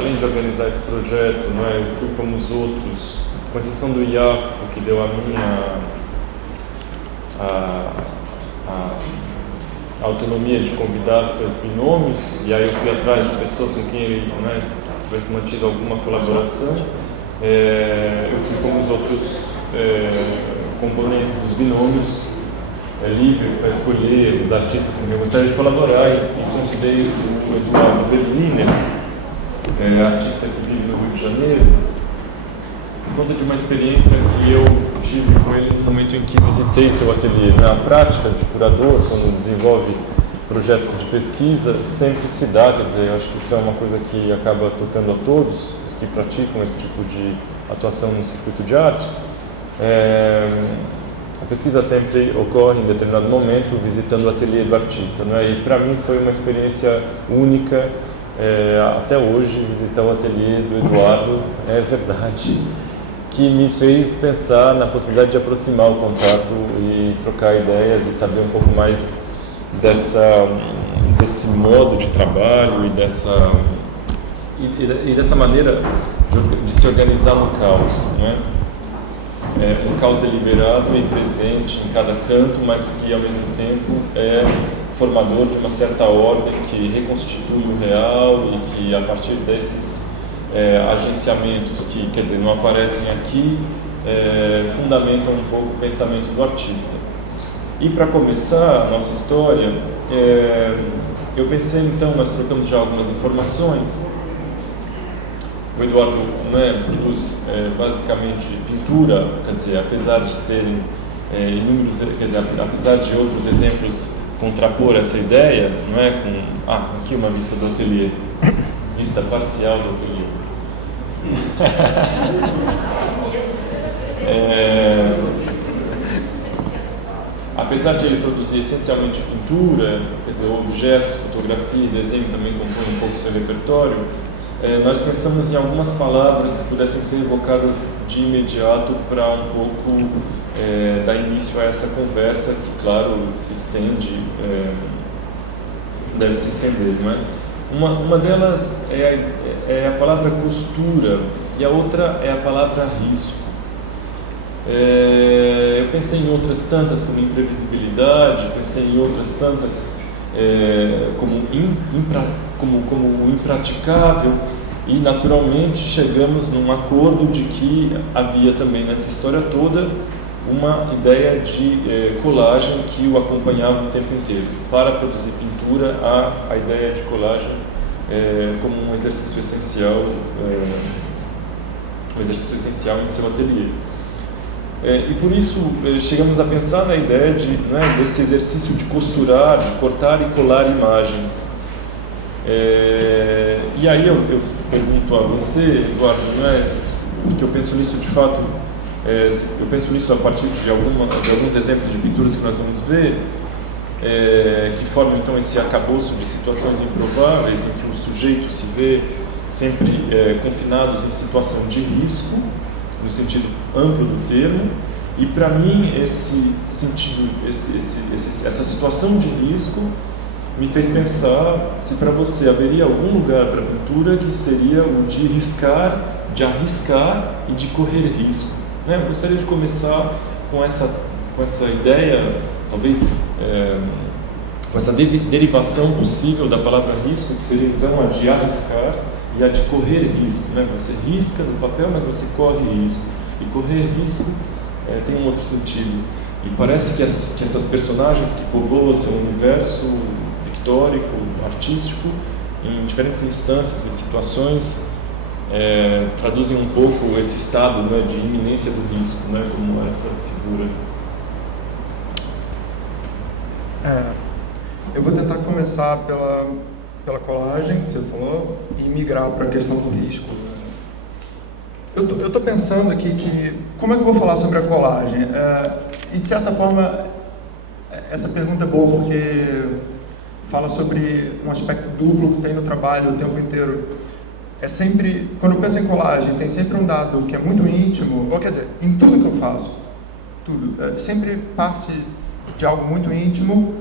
além de organizar esse projeto, não é, eu fui como os outros, com exceção do Iaco, que deu a minha a autonomia de convidar seus binômios, e aí eu fui atrás de pessoas com quem ele, né, tivesse mantido alguma colaboração. Eu fui como os outros componentes dos binômios, livre para escolher os artistas com quem eu gostaria de colaborar, e convidei o Eduardo Berliner, artista que vive no Rio de Janeiro, por conta de uma experiência que eu tive com ele no momento em que visitei seu ateliê. Na prática de curador, quando desenvolve projetos de pesquisa, sempre se dá, quer dizer, eu acho que isso é uma coisa que acaba tocando a todos os que praticam esse tipo de atuação no circuito de artes. A pesquisa sempre ocorre em determinado momento visitando o ateliê do artista, não é? E para mim foi uma experiência única, até hoje, visitar o ateliê do Eduardo, é verdade, que me fez pensar na possibilidade de aproximar o contato e trocar ideias e saber um pouco mais desse modo de trabalho e dessa maneira de se organizar no caos, né? Um caos deliberado e presente em cada canto, mas que ao mesmo tempo é formador de uma certa ordem que reconstitui o real e que a partir desses agenciamentos que, quer dizer, não aparecem aqui, fundamentam um pouco o pensamento do artista. E para começar a nossa história, eu pensei então, nós trocamos já algumas informações. O Eduardo, né, produz basicamente pintura, quer dizer, apesar de terem inúmeros, quer dizer, apesar de outros exemplos contrapor essa ideia, não é, com aqui uma vista do ateliê, vista parcial do ateliê. Apesar de ele produzir essencialmente pintura, quer dizer, objetos, fotografia e desenho também compõem um pouco seu repertório, nós pensamos em algumas palavras que pudessem ser evocadas de imediato para um pouco dar início a essa conversa que, claro, se estende, deve se estender, não é? Uma delas é a palavra costura e a outra é a palavra risco. Eu pensei em outras tantas como imprevisibilidade, pensei em outras tantas como o impraticável, e naturalmente chegamos num acordo de que havia também nessa história toda uma ideia de colagem que o acompanhava o tempo inteiro. Para produzir pintura, há a ideia de colagem como um exercício essencial, em seu ateliê. E por isso chegamos a pensar na ideia desse exercício de costurar, de cortar e colar imagens. E aí eu pergunto a você, Eduardo, porque eu penso nisso de fato, eu penso nisso a partir de alguns exemplos de pinturas que nós vamos ver, que formam então esse arcabouço de situações improváveis em que o sujeito se vê sempre confinados em situação de risco, no sentido amplo do termo, e para mim esse sentido, essa situação de risco me fez pensar se para você haveria algum lugar para a pintura que seria o de riscar, de arriscar e de correr risco, né? Eu gostaria de começar com essa ideia, talvez com essa derivação possível da palavra risco, que seria então a de arriscar e a de correr risco, né? Você risca no papel, mas você corre risco. E correr risco tem um outro sentido. E parece que essas personagens que povoam seu universo pictórico, artístico, em diferentes instâncias e situações, traduzem um pouco esse estado, né, de iminência do risco, né, como essa figura. Eu vou tentar começar pela colagem, que você falou, e migrar para a questão do risco. Eu estou pensando aqui que, como é que eu vou falar sobre a colagem? E de certa forma, essa pergunta é boa porque fala sobre um aspecto duplo que tem no trabalho o tempo inteiro. É sempre, quando eu penso em colagem, tem sempre um dado que é muito íntimo, ou quer dizer, em tudo que eu faço, tudo, sempre parte de algo muito íntimo,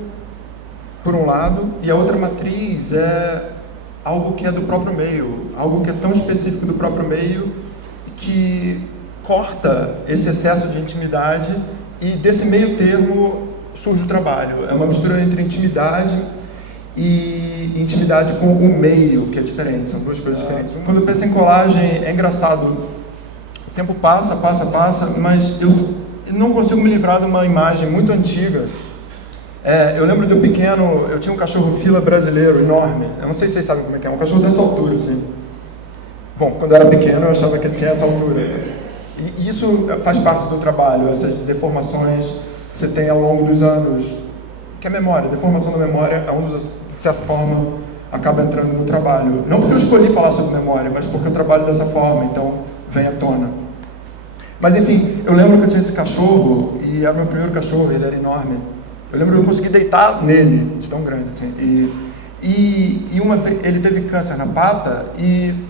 por um lado, e a outra matriz é algo que é do próprio meio, algo que é tão específico do próprio meio que corta esse excesso de intimidade, e desse meio termo surge o trabalho. É uma mistura entre intimidade e intimidade com o meio, que é diferente, são duas coisas diferentes. Quando eu penso em colagem, é engraçado, o tempo passa, mas eu não consigo me livrar de uma imagem muito antiga. Eu lembro de eu pequeno, eu tinha um cachorro fila brasileiro enorme, eu não sei se vocês sabem como é que é, um cachorro dessa altura, assim. Bom, quando eu era pequeno eu achava que ele tinha essa altura. E isso faz parte do trabalho, essas deformações que você tem ao longo dos anos, que é memória, deformação da memória é um dos, de certa forma, acaba entrando no trabalho. Não porque eu escolhi falar sobre memória, mas porque eu trabalho dessa forma, então vem à tona. Mas enfim, eu lembro que eu tinha esse cachorro, e era o meu primeiro cachorro, ele era enorme. Eu lembro que eu consegui deitar nele, de tão grande assim. E uma vez ele teve câncer na pata, e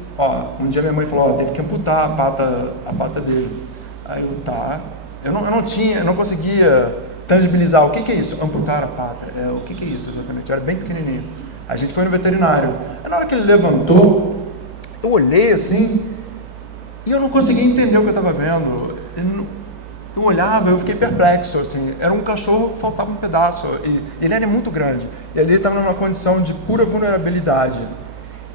um dia minha mãe falou, teve que amputar a pata dele. Aí eu não conseguia tangibilizar o que é isso, amputar a pata, o que é isso exatamente, eu era bem pequenininho. A gente foi no veterinário, aí na hora que ele levantou, eu olhei assim, e eu não conseguia entender o que eu estava vendo. Eu olhava, eu fiquei perplexo, assim, era um cachorro que faltava um pedaço, e ele era muito grande, e ali ele estava numa condição de pura vulnerabilidade,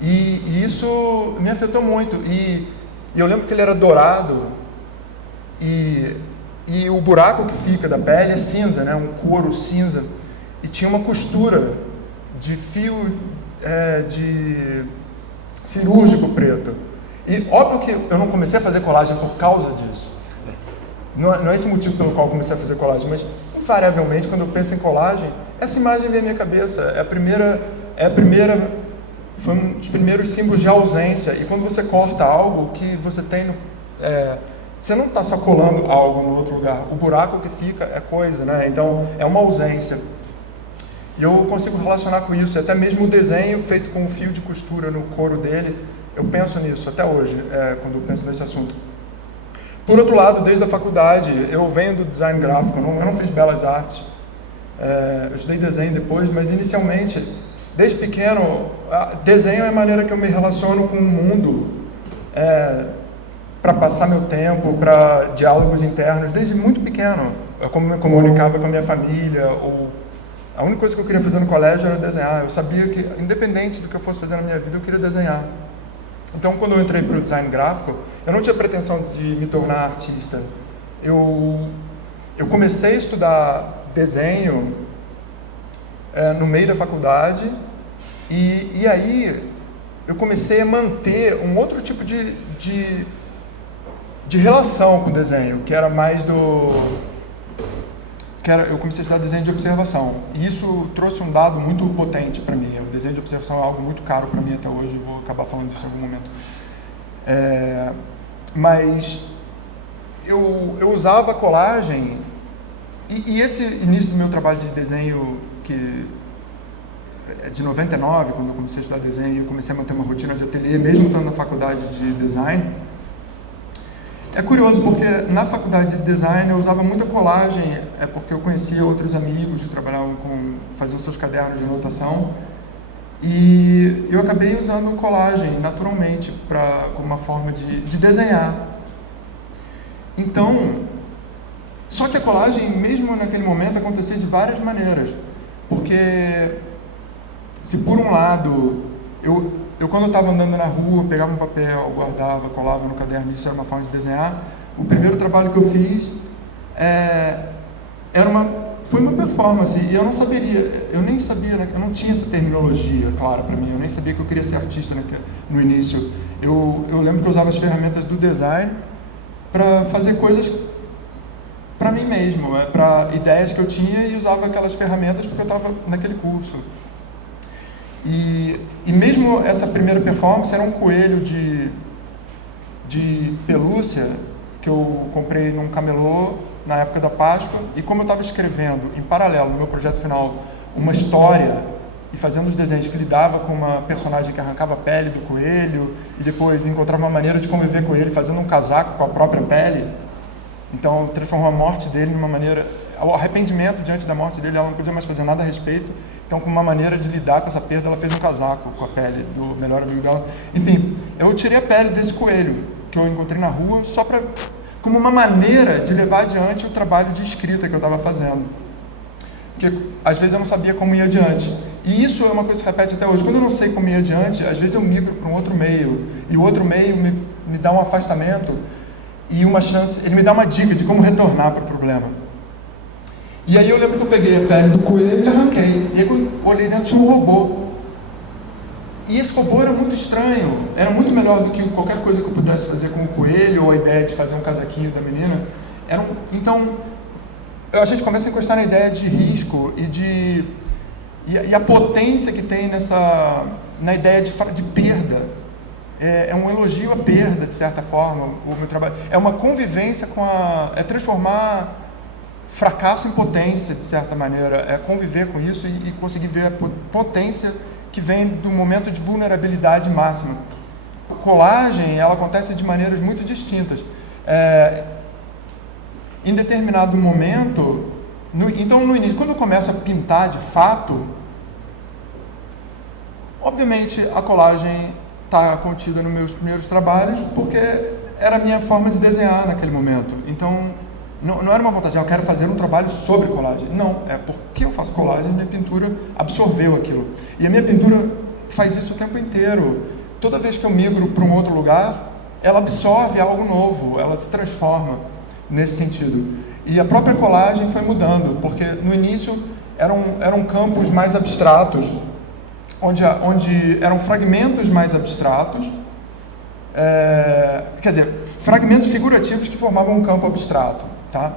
e isso me afetou muito, e eu lembro que ele era dourado, e o buraco que fica da pele é cinza, né, um couro cinza, e tinha uma costura de fio de cirúrgico preto, e óbvio que eu não comecei a fazer colagem por causa disso. Não é esse o motivo pelo qual eu comecei a fazer colagem, mas invariavelmente quando eu penso em colagem, essa imagem vem à minha cabeça. Foi um dos primeiros símbolos de ausência. E quando você corta algo que você tem, você não está só colando algo no outro lugar. O buraco que fica é coisa, né? Então é uma ausência. E eu consigo relacionar com isso. Até mesmo o desenho feito com um fio de costura no couro dele, eu penso nisso até hoje, quando eu penso nesse assunto. Por outro lado, desde a faculdade, eu venho do design gráfico, eu não fiz belas artes, eu estudei desenho depois, mas inicialmente, desde pequeno, desenho é a maneira que eu me relaciono com o mundo, para passar meu tempo, para diálogos internos, desde muito pequeno. Eu me comunicava com a minha família, ou a única coisa que eu queria fazer no colégio era desenhar. Eu sabia que, independente do que eu fosse fazer na minha vida, eu queria desenhar. Então, quando eu entrei para o design gráfico, eu não tinha pretensão de me tornar artista. Eu comecei a estudar desenho no meio da faculdade, e aí eu comecei a manter um outro tipo de relação com o desenho, que era mais eu comecei a estudar desenho de observação, e isso trouxe um dado muito potente para mim. O desenho de observação é algo muito caro para mim até hoje, vou acabar falando disso em algum momento. Mas eu usava a colagem, e esse início do meu trabalho de desenho, que é de 99, quando eu comecei a estudar desenho, eu comecei a manter uma rotina de ateliê, mesmo estando na faculdade de design. É curioso, porque na faculdade de design eu usava muita colagem, porque eu conhecia outros amigos que trabalhavam faziam seus cadernos de anotação, e eu acabei usando colagem naturalmente como uma forma de desenhar. Então, só que a colagem, mesmo naquele momento, acontecia de várias maneiras, porque se por um lado eu quando eu estava andando na rua, pegava um papel, guardava, colava no caderno, isso era uma forma de desenhar. O primeiro trabalho que eu fiz foi uma performance, e eu não tinha essa terminologia clara para mim, eu nem sabia que eu queria ser artista no início. Eu lembro que eu usava as ferramentas do design para fazer coisas para mim mesmo, para ideias que eu tinha, e usava aquelas ferramentas porque eu estava naquele curso. E mesmo essa primeira performance era um coelho de pelúcia que eu comprei num camelô na época da Páscoa, e como eu estava escrevendo em paralelo no meu projeto final uma história e fazendo os desenhos que lidava com uma personagem que arrancava a pele do coelho e depois encontrava uma maneira de conviver com ele fazendo um casaco com a própria pele, Então transformou a morte dele numa maneira, o arrependimento diante da morte dele, ela não podia mais fazer nada a respeito. Então, como uma maneira de lidar com essa perda, ela fez um casaco com a pele do melhor amigo dela. Enfim, eu tirei a pele desse coelho que eu encontrei na rua como uma maneira de levar adiante o trabalho de escrita que eu estava fazendo. Porque às vezes eu não sabia como ir adiante. E isso é uma coisa que se repete até hoje. Quando eu não sei como ir adiante, às vezes eu migro para um outro meio. E o outro meio me dá um afastamento e uma chance, ele me dá uma dica de como retornar para o problema. E aí eu lembro que eu peguei a pele do coelho e arranquei. E aí eu olhei dentro, tinha um robô. E esse robô era muito estranho. Era muito melhor do que qualquer coisa que eu pudesse fazer com o coelho, ou a ideia de fazer um casaquinho da menina. Então, a gente começa a encostar na ideia de risco e a potência que tem na ideia de perda. É um elogio à perda, de certa forma, o meu trabalho. É uma convivência é transformar fracasso em potência, de certa maneira. É conviver com isso e conseguir ver a potência que vem do momento de vulnerabilidade máxima. A colagem, ela acontece de maneiras muito distintas. Em determinado momento, então no início, quando eu começo a pintar de fato, obviamente a colagem está contida nos meus primeiros trabalhos, porque era a minha forma de desenhar naquele momento. Então, não era uma vontade, eu quero fazer um trabalho sobre colagem. Não, é porque eu faço colagem, minha pintura absorveu aquilo. E a minha pintura faz isso o tempo inteiro. Toda vez que eu migro para um outro lugar, ela absorve algo novo, ela se transforma nesse sentido. E a própria colagem foi mudando, porque no início eram campos mais abstratos, onde eram fragmentos mais abstratos, quer dizer, fragmentos figurativos que formavam um campo abstrato, tá?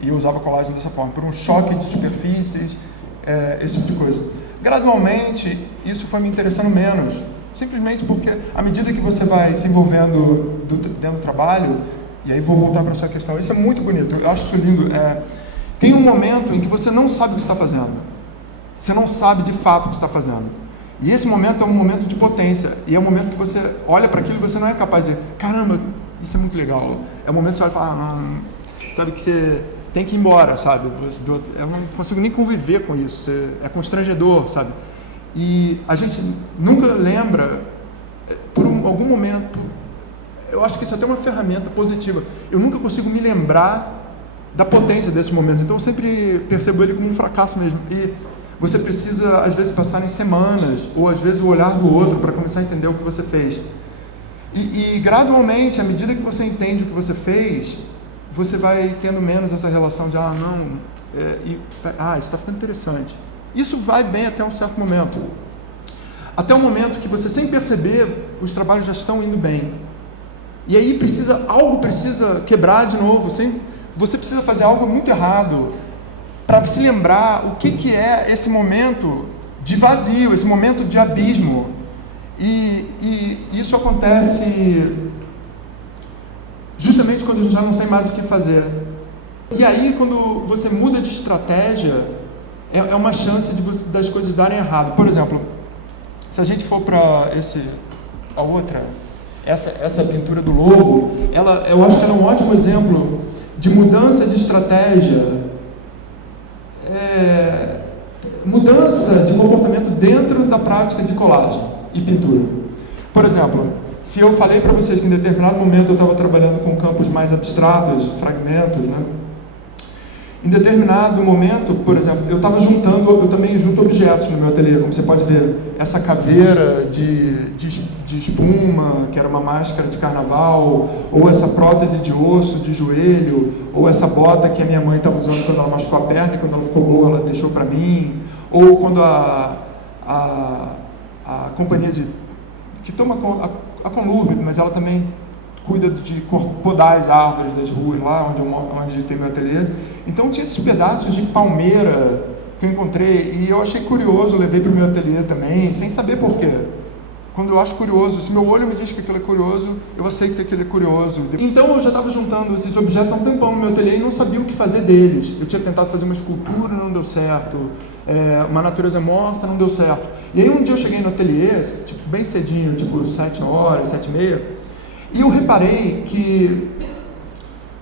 E eu usava a colagem dessa forma, por um choque de superfícies, esse tipo de coisa. Gradualmente, isso foi me interessando menos, simplesmente porque, à medida que você vai se envolvendo dentro do trabalho, e aí vou voltar para a sua questão, isso é muito bonito, eu acho isso lindo, tem um momento em que você não sabe o que está fazendo, você não sabe de fato o que está fazendo. E esse momento é um momento de potência, e é um momento que você olha para aquilo e você não é capaz de dizer, caramba, isso é muito legal. É um momento que você vai falar, não, sabe, que você tem que ir embora, sabe? Eu não consigo nem conviver com isso, é constrangedor, sabe? E a gente nunca lembra, por algum momento, eu acho que isso é até uma ferramenta positiva, eu nunca consigo me lembrar da potência desses momentos, então eu sempre percebo ele como um fracasso mesmo. E você precisa, às vezes, passar em semanas, ou às vezes o olhar do outro para começar a entender o que você fez. E gradualmente, à medida que você entende o que você fez, você vai tendo menos essa relação de, isso está ficando interessante. Isso vai bem até um certo momento. Até o momento que você, sem perceber, os trabalhos já estão indo bem. E aí algo precisa quebrar de novo, você precisa fazer algo muito errado, para se lembrar o que é esse momento de vazio, esse momento de abismo. E isso acontece justamente quando a gente já não sabe mais o que fazer. E aí, quando você muda de estratégia, é uma chance das coisas darem errado. Por exemplo, se a gente for para essa pintura do lobo, eu acho que ela é um ótimo exemplo de mudança de estratégia, mudança de comportamento dentro da prática de colagem e pintura. Por exemplo, se eu falei para vocês que em determinado momento eu estava trabalhando com campos mais abstratos, fragmentos, né? Em determinado momento, por exemplo, eu também junto objetos no meu ateliê, como você pode ver, essa caveira de espuma, que era uma máscara de carnaval, ou essa prótese de osso de joelho, ou essa bota que a minha mãe estava usando quando ela machucou a perna e quando ela ficou boa ela deixou para mim, ou quando a companhia que toma a Conlurb, mas ela também cuida de podar as árvores das ruas lá onde tem meu ateliê. Então tinha esses pedaços de palmeira que eu encontrei e eu achei curioso, levei para o meu ateliê também, sem saber porquê. Quando eu acho curioso, se meu olho me diz que aquilo é curioso, eu aceito que aquilo é curioso. Então eu já estava juntando esses objetos há um tempão no meu ateliê e não sabia o que fazer deles. Eu tinha tentado fazer uma escultura, não deu certo. Uma natureza morta, não deu certo. E aí um dia eu cheguei no ateliê, bem cedinho, 7 horas, 7h30, e eu reparei que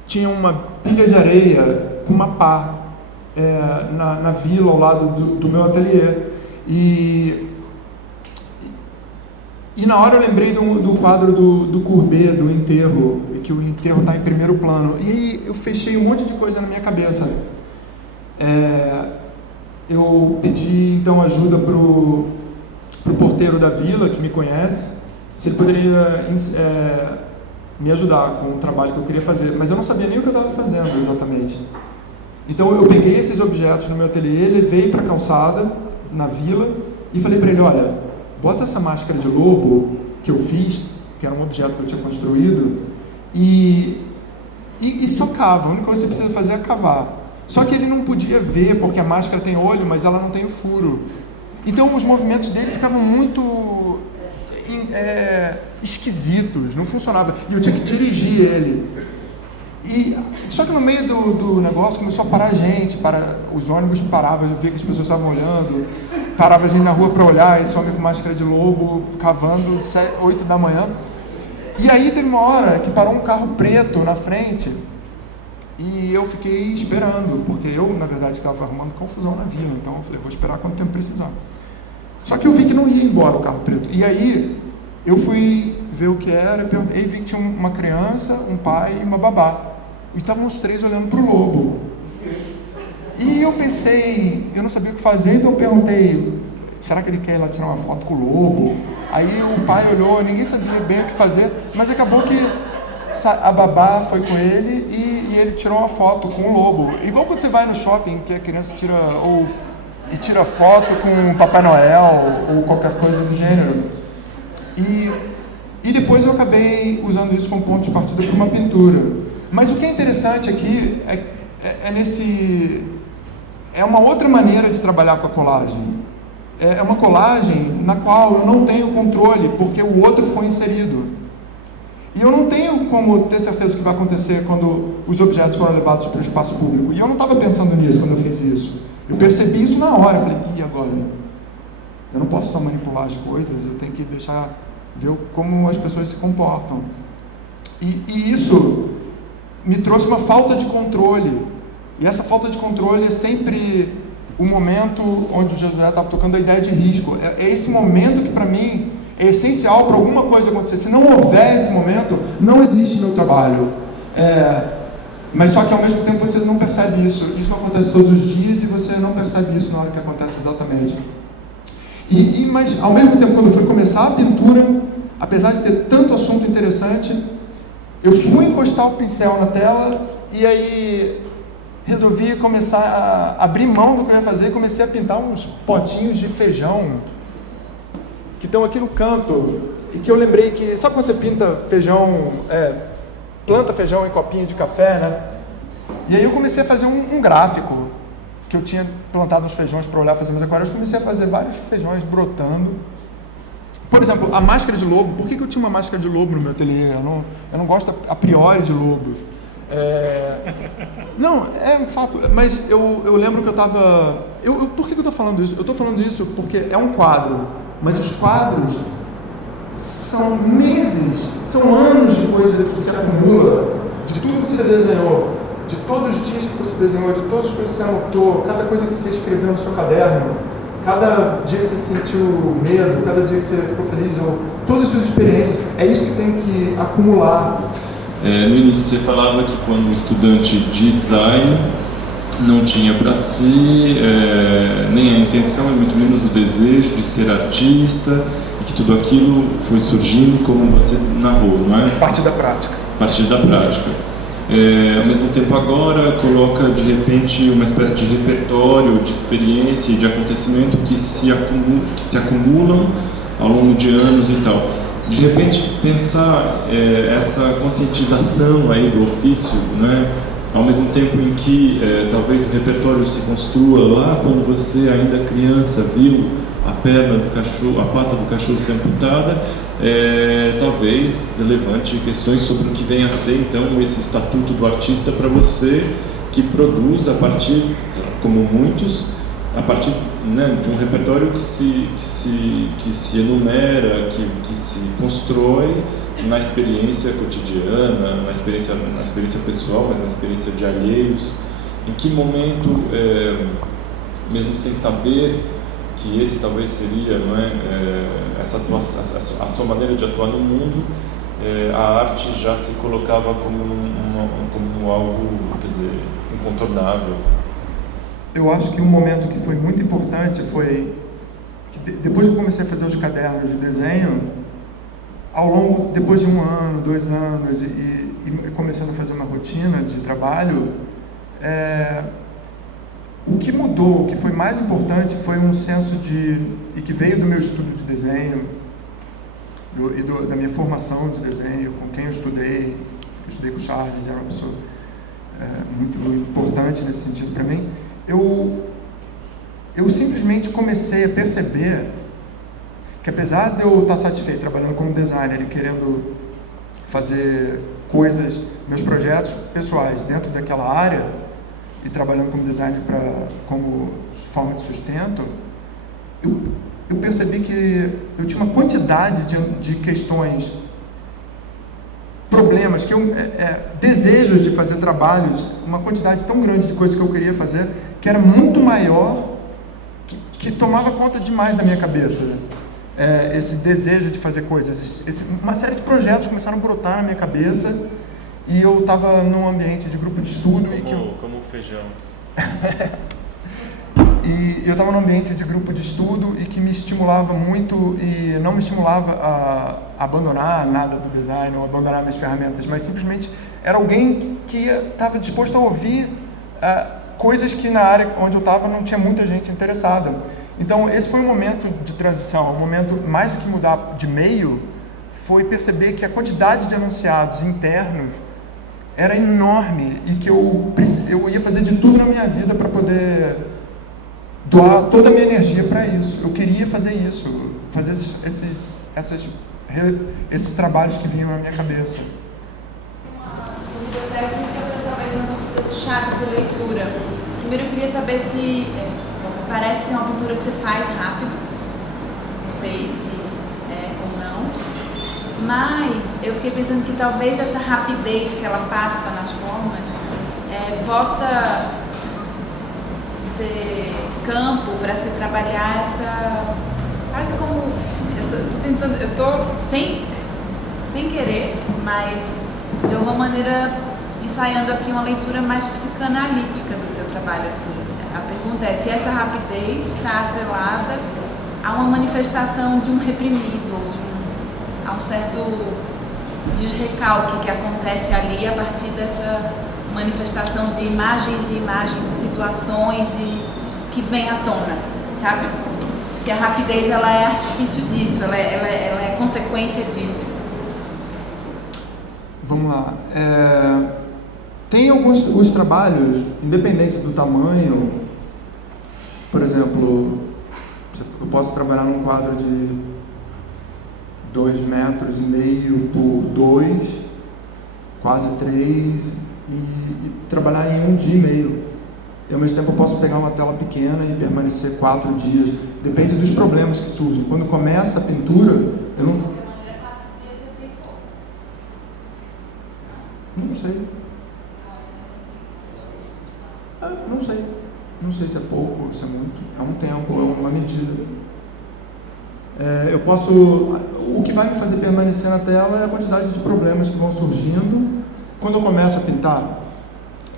tinha uma pilha de areia com uma pá na vila ao lado do meu ateliê. E na hora eu lembrei do quadro do Courbet, do enterro, que o enterro está em primeiro plano. E aí eu fechei um monte de coisa na minha cabeça. Eu pedi então ajuda pro porteiro da vila, que me conhece, se ele poderia me ajudar com o trabalho que eu queria fazer, mas eu não sabia nem o que eu estava fazendo exatamente. Então eu peguei esses objetos no meu ateliê, levei para a calçada, na vila, e falei para ele, olha, bota essa máscara de lobo que eu fiz, que era um objeto que eu tinha construído, e socava. A única coisa que você precisa fazer é cavar. Só que ele não podia ver, porque a máscara tem olho, mas ela não tem o furo. Então os movimentos dele ficavam muito esquisitos, não funcionava. E eu tinha que dirigir ele. Só que no meio do negócio começou a parar gente, os ônibus paravam, eu via que as pessoas estavam olhando, parava a gente na rua para olhar, esse homem com máscara de lobo, cavando, 8 da manhã. E aí teve uma hora que parou um carro preto na frente, e eu fiquei esperando, porque eu, na verdade, estava arrumando confusão na vila, então eu falei, vou esperar quanto tempo precisar. Só que eu vi que não ia embora o carro preto. E aí eu fui ver o que era, e vi que tinha uma criança, um pai e uma babá. E estavam os 3 olhando para o lobo. E eu pensei, eu não sabia o que fazer, então eu perguntei, será que ele quer ir lá tirar uma foto com o lobo? Aí o pai olhou, ninguém sabia bem o que fazer, mas acabou que a babá foi com ele e ele tirou uma foto com o lobo. Igual quando você vai no shopping, que a criança tira foto com o Papai Noel ou qualquer coisa do gênero. E depois eu acabei usando isso como ponto de partida para uma pintura. Mas o que é interessante aqui é uma outra maneira de trabalhar com a colagem. É uma colagem na qual eu não tenho controle, porque o outro foi inserido. E eu não tenho como ter certeza do que vai acontecer quando os objetos foram levados para o espaço público. E eu não estava pensando nisso quando eu fiz isso. Eu percebi isso na hora. Eu falei, e agora? Eu não posso só manipular as coisas, eu tenho que ver como as pessoas se comportam. E isso me trouxe uma falta de controle. E essa falta de controle é sempre o momento onde o Josué estava tocando a ideia de risco. É esse momento que, para mim, é essencial para alguma coisa acontecer. Se não houver esse momento, não existe meu trabalho. Mas só que, ao mesmo tempo, você não percebe isso. Isso acontece todos os dias e você não percebe isso na hora que acontece exatamente. Mas, ao mesmo tempo, quando eu fui começar a pintura, apesar de ter tanto assunto interessante, eu fui encostar o pincel na tela e aí resolvi começar a abrir mão do que eu ia fazer e comecei a pintar uns potinhos de feijão que estão aqui no canto e que eu lembrei que, sabe quando você pinta feijão, planta feijão em copinho de café, né? E aí eu comecei a fazer um gráfico que eu tinha plantado uns feijões para olhar fazer meus aquários, comecei a fazer vários feijões brotando. Por exemplo, a máscara de lobo, por que eu tinha uma máscara de lobo no meu ateliê? Eu não gosto a priori de lobos. Não, é um fato, mas eu lembro que eu estava... Por que eu estou falando isso? Eu estou falando isso porque é um quadro, mas os quadros são meses, são anos de coisa que se acumula, de tudo que você desenhou, de todos os dias que você desenhou, de todas as coisas que você anotou, cada coisa que você escreveu no seu caderno, cada dia que você sentiu medo, cada dia que você ficou feliz, ou todas as suas experiências, é isso que tem que acumular. No início você falava que quando estudante de design não tinha para si nem a intenção e muito menos o desejo de ser artista, e que tudo aquilo foi surgindo como você narrou, não é? A partir da prática. A partir da prática. Ao mesmo tempo agora coloca de repente uma espécie de repertório de experiência e de acontecimento que se acumulam ao longo de anos e tal. De repente pensar essa conscientização aí do ofício, né? Ao mesmo tempo em que talvez o repertório se construa lá quando você ainda criança viu a perna do cachorro, a pata do cachorro ser amputada, talvez levante questões sobre o que vem a ser então esse estatuto do artista para você que produz a partir, como muitos, a partir né, de um repertório que se enumera, que se constrói na experiência cotidiana, na experiência pessoal, mas na experiência de alheios. Em que momento, mesmo sem saber que esse talvez seria, não é, a sua maneira de atuar no mundo, a arte já se colocava como algo, quer dizer, incontornável? Eu acho que um momento que foi muito importante foi que depois que eu comecei a fazer os cadernos de desenho, ao longo, depois de 1 ano, 2 anos, e começando a fazer uma rotina de trabalho, o que mudou, o que foi mais importante foi um senso e que veio do meu estudo de desenho, da minha formação de desenho, com quem eu estudei com o Charles, era uma pessoa muito importante nesse sentido para mim. Eu simplesmente comecei a perceber que, apesar de eu estar satisfeito trabalhando como designer e querendo fazer coisas, meus projetos pessoais dentro daquela área e trabalhando como designer como forma de sustento, eu percebi que eu tinha uma quantidade de questões, problemas, desejos de fazer trabalhos, uma quantidade tão grande de coisas que eu queria fazer, que era muito maior, que tomava conta demais da minha cabeça. Esse desejo de fazer coisas, uma série de projetos começaram a brotar na minha cabeça, e eu estava num ambiente de grupo de estudo. Como feijão. E eu estava num ambiente de grupo de estudo e que me estimulava muito, e não me estimulava a abandonar nada do design ou abandonar minhas ferramentas, mas simplesmente era alguém que estava disposto a ouvir coisas que na área onde eu estava não tinha muita gente interessada. Então esse foi um momento de transição, um momento, mais do que mudar de meio, foi perceber que a quantidade de anunciados internos era enorme e que eu ia fazer de tudo na minha vida para poder doar toda a minha energia para isso. Eu queria fazer isso, fazer esses trabalhos que vinham na minha cabeça. Uma dúvida técnica, talvez uma dúvida de chave de leitura. Primeiro eu queria saber se parece ser uma pintura que você faz rápido, não sei se é ou não, mas eu fiquei pensando que talvez essa rapidez que ela passa nas formas possa ser campo para se trabalhar quase como, eu tô sem querer, mas de alguma maneira ensaiando aqui uma leitura mais psicanalítica do teu trabalho, assim. A pergunta é se essa rapidez está atrelada a uma manifestação de um reprimido, ou a um certo desrecalque que acontece ali a partir dessa manifestação de imagens e situações que vem à tona, sabe? Se a rapidez ela é artifício disso, ela é consequência disso. Vamos lá. Tem alguns trabalhos, independente do tamanho, por exemplo, eu posso trabalhar num quadro de 2,5 metros por 2, quase 3, e trabalhar em 1 dia e meio. E ao mesmo tempo eu posso pegar uma tela pequena e permanecer 4 dias. Depende dos problemas que surgem. Quando começa a pintura, eu não... Não sei. Não sei se é pouco ou se é muito. É um tempo, é uma medida. O que vai me fazer permanecer na tela é a quantidade de problemas que vão surgindo. Quando eu começo a pintar,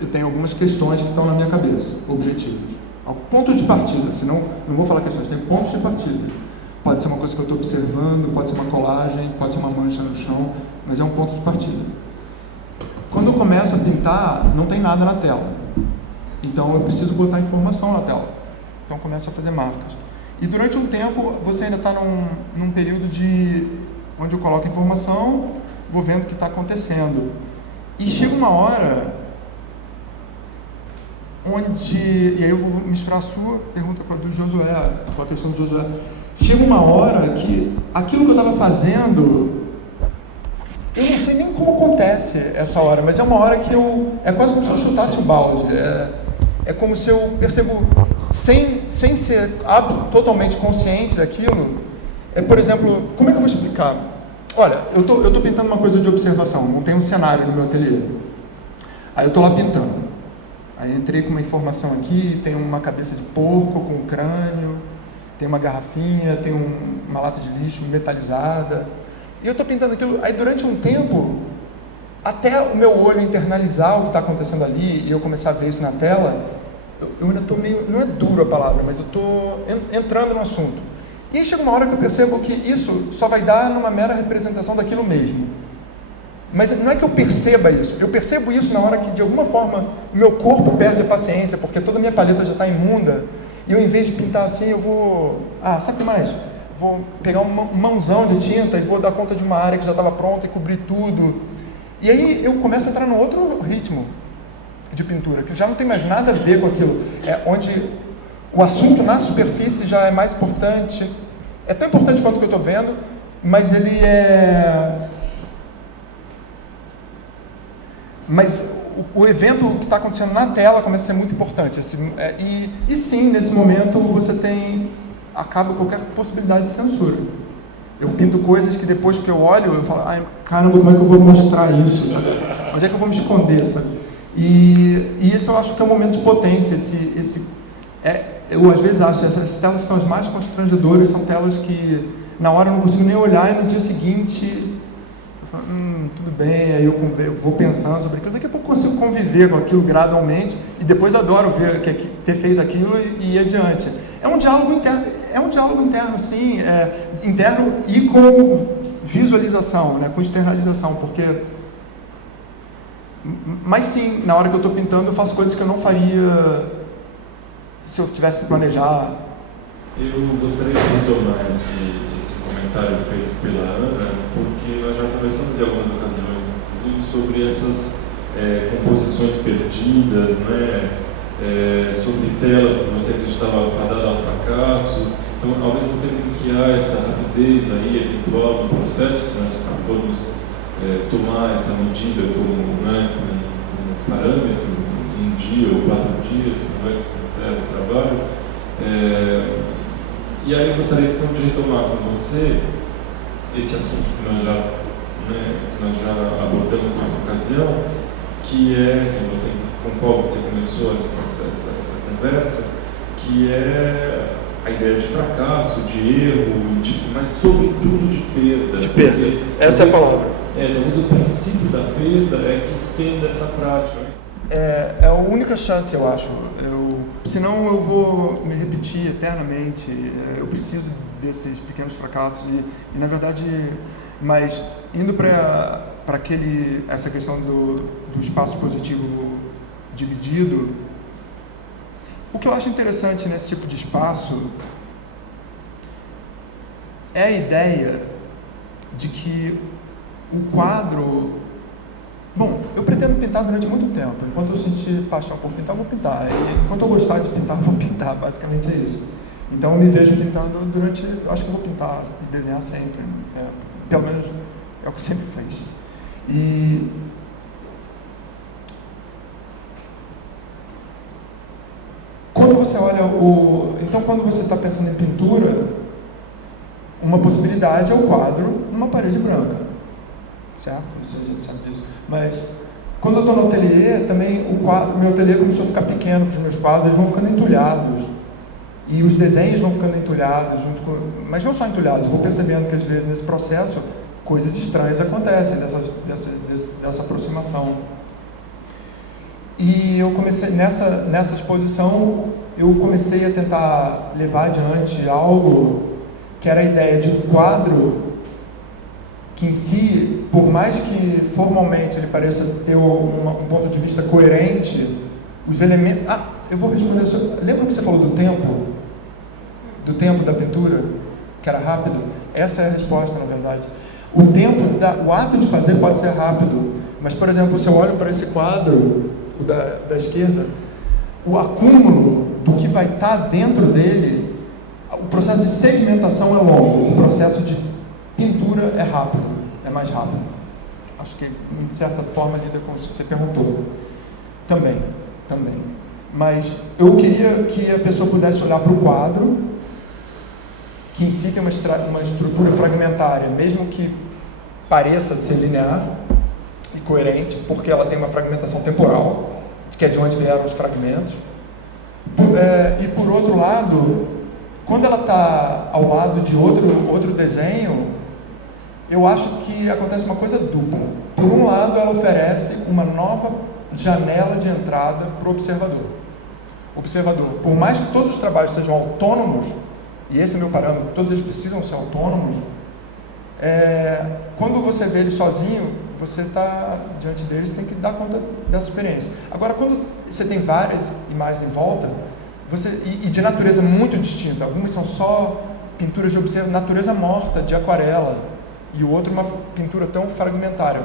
eu tenho algumas questões que estão na minha cabeça, objetivos. Ao ponto de partida, senão, não vou falar questões, tem pontos de partida. Pode ser uma coisa que eu estou observando, pode ser uma colagem, pode ser uma mancha no chão, mas é um ponto de partida. Quando eu começo a pintar, não tem nada na tela. Então eu preciso botar informação na tela. Então eu começo a fazer marcas. E durante um tempo, você ainda está num período onde eu coloco informação, vou vendo o que está acontecendo. E chega uma hora e aí eu vou misturar a sua pergunta com a do Josué, com a questão do Josué. Chega uma hora que aquilo que eu estava fazendo, eu não sei nem como acontece essa hora, mas é uma hora que é quase como se eu chutasse o balde. É como se eu percebo, sem ser totalmente consciente daquilo, por exemplo, como é que eu vou explicar? Olha, eu tô pintando uma coisa de observação, não tem um cenário no meu ateliê. Aí eu estou lá pintando. Aí entrei com uma informação aqui, tem uma cabeça de porco com um crânio, tem uma garrafinha, tem uma lata de lixo metalizada. E eu estou pintando aquilo, aí durante um tempo, até o meu olho internalizar o que está acontecendo ali e eu começar a ver isso na tela, eu ainda estou meio, não é duro a palavra, mas eu estou entrando no assunto. E aí chega uma hora que eu percebo que isso só vai dar numa mera representação daquilo mesmo. Mas não é que eu perceba isso, eu percebo isso na hora que de alguma forma meu corpo perde a paciência, porque toda a minha paleta já está imunda, e eu em vez de pintar assim, eu vou, sabe mais? Vou pegar um mãozão de tinta e vou dar conta de uma área que já estava pronta e cobrir tudo. E aí eu começo a entrar num outro ritmo de pintura, que já não tem mais nada a ver com aquilo, onde o assunto na superfície já é mais importante, é tão importante quanto o que eu estou vendo, mas ele é... Mas o evento que está acontecendo na tela começa a ser muito importante. E sim, nesse momento você acaba qualquer possibilidade de censura. Eu pinto coisas que depois que eu olho, eu falo, caramba, como é que eu vou mostrar isso? Sabe? Onde é que eu vou me esconder? Sabe? E isso eu acho que é um momento de potência. Eu às vezes acho que essas telas são as mais constrangedoras, são telas que na hora eu não consigo nem olhar e no dia seguinte... tudo bem, aí eu vou pensando sobre aquilo, daqui a pouco eu consigo conviver com aquilo gradualmente e depois adoro ver ter feito aquilo e ir adiante. É um diálogo interno, sim, interno e com visualização, né, com externalização, porque... Mas sim, na hora que eu estou pintando eu faço coisas que eu não faria se eu tivesse que planejar. Eu gostaria de retomar esse comentário feito pela Ana, porque nós já conversamos em algumas ocasiões, inclusive, sobre essas composições perdidas, né? Sobre telas que você acreditava fadada ao fracasso. Então, ao mesmo tempo que há essa rapidez aí eventual no processo, se nós formos tomar essa medida como parâmetro, um dia ou 4 dias, como é que se encerra o trabalho, e aí eu gostaria então de retomar com você esse assunto que nós já abordamos em outra ocasião, que você concorda que você começou essa conversa, que é a ideia de fracasso, de erro, mas sobretudo de perda. De perda, essa é a palavra. Talvez o princípio da perda é que estenda essa prática. É a única chance, eu acho. Senão eu vou me repetir eternamente. Eu preciso desses pequenos fracassos e na verdade, mas indo para essa questão do espaço positivo dividido, o que eu acho interessante nesse tipo de espaço é a ideia de que o quadro... Bom, eu pretendo pintar durante muito tempo. Enquanto eu sentir paixão por pintar, eu vou pintar. E enquanto eu gostar de pintar, eu vou pintar. Basicamente é isso. Então eu me vejo pintando durante... Acho que eu vou pintar e desenhar sempre. Pelo menos é o que sempre fez. E... Quando você olha Então, quando você está pensando em pintura, uma possibilidade é o quadro numa parede branca. Certo? A gente sabe disso. Mas, quando eu estou no ateliê, também meu ateliê começou a ficar pequeno, porque os meus quadros eles vão ficando entulhados. E os desenhos vão ficando entulhados, mas não só entulhados, eu vou percebendo que às vezes nesse processo coisas estranhas acontecem dessa aproximação. E eu comecei, nessa exposição, eu comecei a tentar levar adiante algo que era a ideia de um quadro que em si, por mais que formalmente ele pareça ter um ponto de vista coerente, os elementos... eu vou responder isso. Lembra que você falou do tempo? Do tempo da pintura? Que era rápido? Essa é a resposta, na verdade. O tempo, o ato de fazer pode ser rápido, mas, por exemplo, se eu olho para esse quadro, o da esquerda, o acúmulo do que vai estar dentro dele, o processo de sedimentação é longo, o processo de pintura é rápido, é mais rápido. Acho que, de certa forma, lida com o que você perguntou. Também. Mas eu queria que a pessoa pudesse olhar para o quadro, que em si tem uma estrutura fragmentária, mesmo que pareça ser linear e coerente, porque ela tem uma fragmentação temporal, que é de onde vieram os fragmentos. E por outro lado, quando ela está ao lado de outro desenho, eu acho que acontece uma coisa dupla. Por um lado, ela oferece uma nova janela de entrada para o observador. Por mais que todos os trabalhos sejam autônomos, e esse é meu parâmetro, todos eles precisam ser autônomos, quando você vê ele sozinho, você está diante deles, tem que dar conta dessa experiência. Agora, quando você tem várias imagens em volta, e de natureza muito distinta, algumas são só pinturas de natureza morta, de aquarela, e o outro uma pintura tão fragmentária.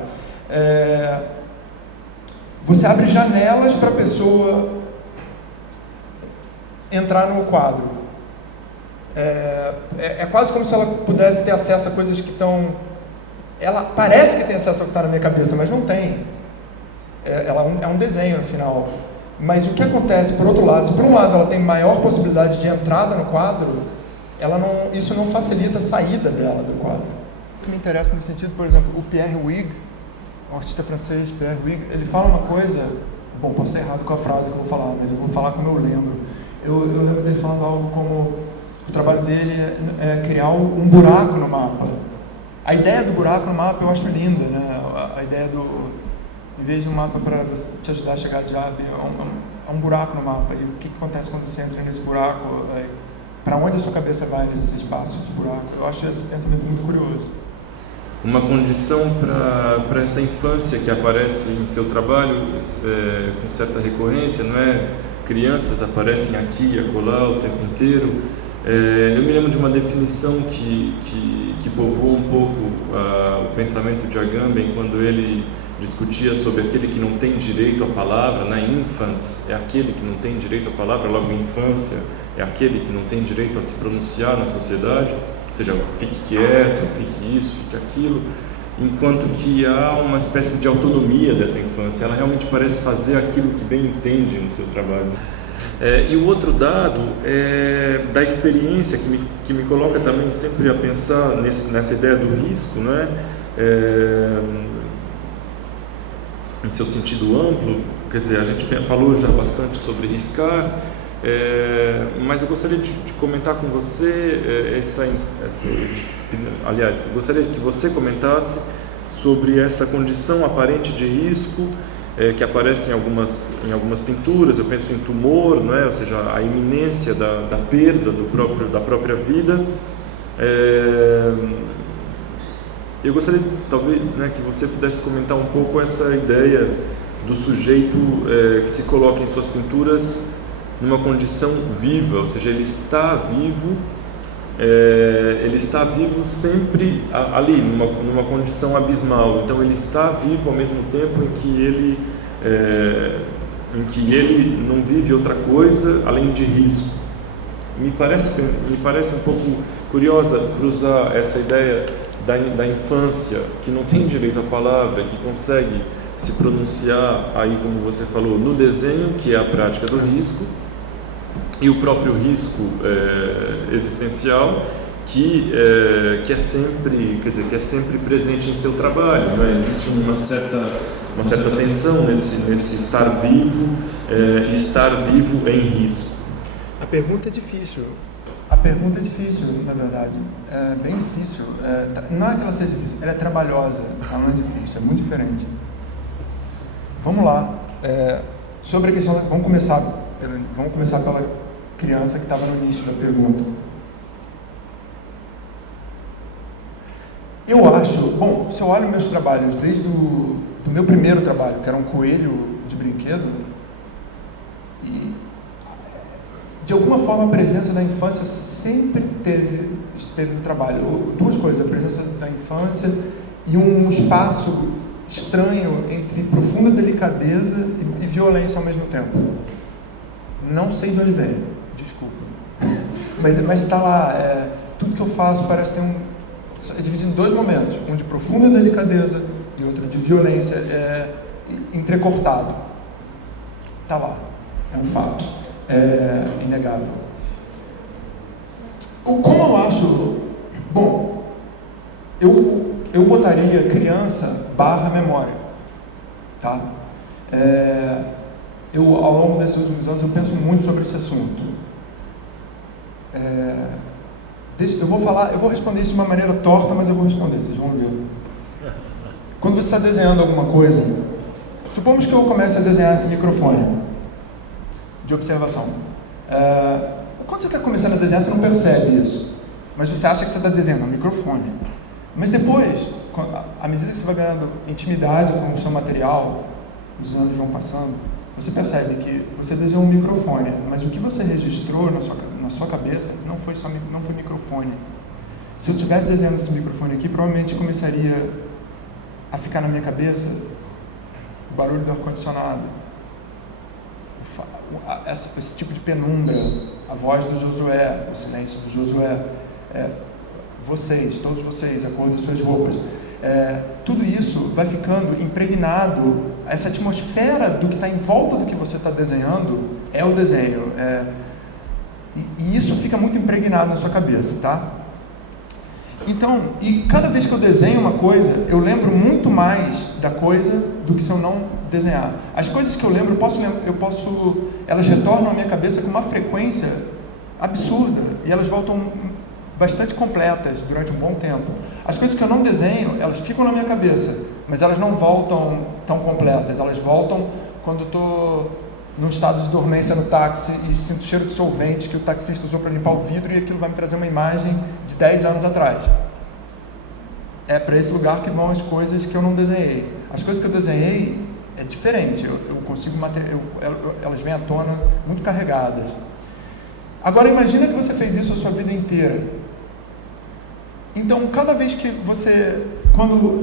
Você abre janelas para a pessoa entrar no quadro. É quase como se ela pudesse ter acesso a coisas que estão... Ela parece que tem acesso ao que está na minha cabeça, mas não tem. É um desenho no final. Mas o que acontece, por outro lado, se por um lado ela tem maior possibilidade de entrada no quadro, isso não facilita a saída dela do quadro. O que me interessa nesse sentido, por exemplo, o Pierre Huyghe, um artista francês, Pierre Huyghe, ele fala uma coisa... Bom, posso estar errado com a frase que eu vou falar, mas eu vou falar como eu lembro. Eu lembro dele falando algo como... O trabalho dele é criar um buraco no mapa. A ideia do buraco no mapa eu acho linda, né? A ideia em vez de um mapa para te ajudar a chegar de ave, é um buraco no mapa. E o que acontece quando você entra nesse buraco? Para onde a sua cabeça vai nesse espaço de buraco? Eu acho esse pensamento muito curioso. Uma condição para essa infância que aparece em seu trabalho com certa recorrência, não é? Crianças aparecem aqui e acolá o tempo inteiro. Eu me lembro de uma definição que povoou um pouco o pensamento de Agamben quando ele discutia sobre aquele que não tem direito à palavra, na infância é aquele que não tem direito à palavra, logo infância é aquele que não tem direito a se pronunciar na sociedade, ou seja, fique quieto, fique isso, fique aquilo, enquanto que há uma espécie de autonomia dessa infância, ela realmente parece fazer aquilo que bem entende no seu trabalho. E o outro dado é da experiência que me coloca também sempre a pensar nessa ideia do risco, né? Em seu sentido amplo, quer dizer, a gente falou já bastante sobre riscar, mas eu gostaria de comentar com você aliás, gostaria que você comentasse sobre essa condição aparente de risco que aparece em algumas pinturas. Eu penso em tumor, não é? Ou seja, a iminência da perda da própria vida. Eu gostaria, talvez, né, que você pudesse comentar um pouco essa ideia do sujeito que se coloca em suas pinturas numa condição viva, ou seja, ele está vivo sempre ali, numa condição abismal. Então ele está vivo ao mesmo tempo em que ele não vive outra coisa além de risco. Me parece um pouco curiosa cruzar essa ideia da infância, que não tem direito à palavra, que consegue se pronunciar, aí como você falou, no desenho, que é a prática do risco, e o próprio risco existencial, que é sempre, quer dizer, que é sempre presente em seu trabalho, né? Existe uma certa tensão nesse estar vivo e estar vivo em risco. A pergunta é difícil, na verdade, é bem difícil. Não é que ela seja difícil, ela é trabalhosa, ela não é difícil, é muito diferente. Vamos lá, sobre a questão, vamos começar pela criança que estava no início da pergunta. Eu acho, bom, se eu olho meus trabalhos desde do meu primeiro trabalho, que era um coelho de brinquedo, e de alguma forma a presença da infância sempre esteve no trabalho. Duas coisas, a presença da infância e um espaço estranho entre profunda delicadeza e violência ao mesmo tempo. Não sei de onde vem, desculpa. Mas está lá, tudo que eu faço parece ter é dividido em dois momentos, um de profunda delicadeza e outro de violência, entrecortado. Está lá. É um fato. É inegável. Como eu acho... Bom, eu botaria criança / memória. Tá? Ao longo desses últimos anos, eu penso muito sobre esse assunto. Eu vou responder isso de uma maneira torta, mas eu vou responder, vocês vão ver. Quando você está desenhando alguma coisa, supomos que eu comece a desenhar esse microfone de observação. Quando você está começando a desenhar, você não percebe isso, mas você acha que você está desenhando um microfone. Mas depois, à medida que você vai ganhando intimidade com o seu material, os anos vão passando, você percebe que você desenhou um microfone, mas o que você registrou na sua cabeça não foi microfone. Se eu estivesse desenhando esse microfone aqui, provavelmente começaria a ficar na minha cabeça o barulho do ar-condicionado, esse tipo de penumbra, a voz do Josué, o silêncio do Josué, todos vocês, a cor das suas roupas. Tudo isso vai ficando impregnado, essa atmosfera do que está em volta do que você está desenhando é o desenho, e isso fica muito impregnado na sua cabeça, tá? Então, e cada vez que eu desenho uma coisa, eu lembro muito mais da coisa do que se eu não desenhar. As coisas que eu lembro, elas retornam à minha cabeça com uma frequência absurda, e elas voltam bastante completas durante um bom tempo. As coisas que eu não desenho, elas ficam na minha cabeça, mas elas não voltam tão completas. Elas voltam quando eu estou num estado de dormência no táxi e sinto o cheiro de solvente que o taxista usou para limpar o vidro, e aquilo vai me trazer uma imagem de 10 anos atrás. É para esse lugar que vão as coisas que eu não desenhei. As coisas que eu desenhei é diferente, eu consigo elas vêm à tona muito carregadas. Agora imagina que você fez isso a sua vida inteira. Então, cada vez que